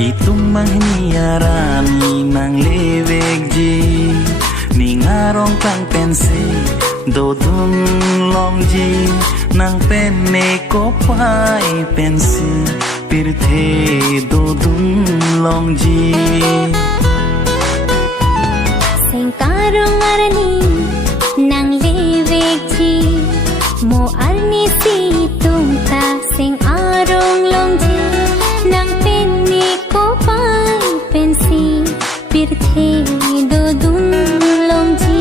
Itong manghiniarami ng liwig ji Ningarong kang pensi Dodong long ji Nang penne ko pa'y pensi Pirthe dodong long ji Sengkarong arani Nang liwig ji Mo arni si tungta Seng arong long ji Nang penne ko pa'y pensi Pirthe dodong long ji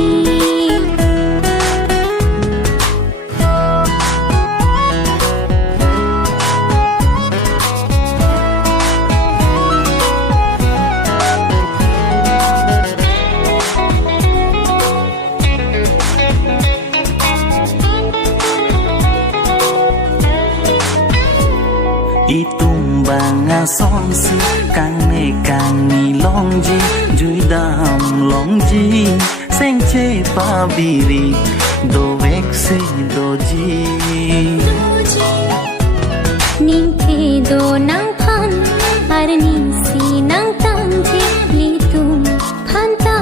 Itung banga sonsi kang ni long ji Jui dam long ji Seng che pa biri Do vek se do ji Ning ke do nang phan Ar ni si nang tang ji Li tum phan ta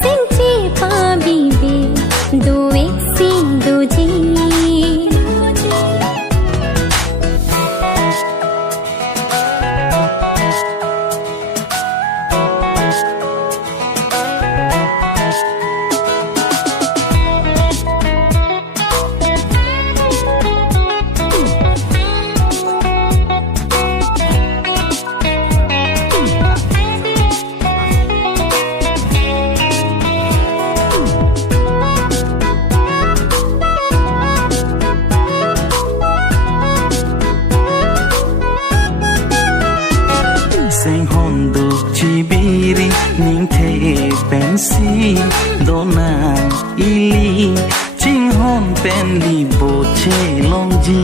Seng che pa biri Do vek se do ji Seng hon duk chi biri Ning te pensi Donang ili Ching hon pen li bo che long ji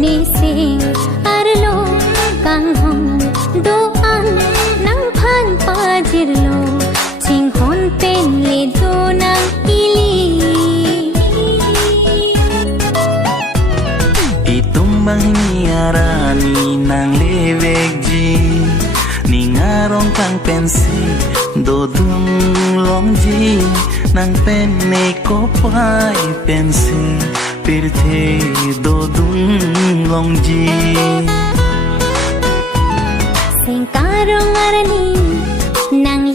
Ni sing ar lo kang hon Do an nang phan pa jir lo Ching hon pen le do nang ili Itong manghiniarani ng liwig ji Ningarong kang pensi Dodong long ji Nang penne ko pa'y pensi Pirthe dodong long ji Sengkarong arani nang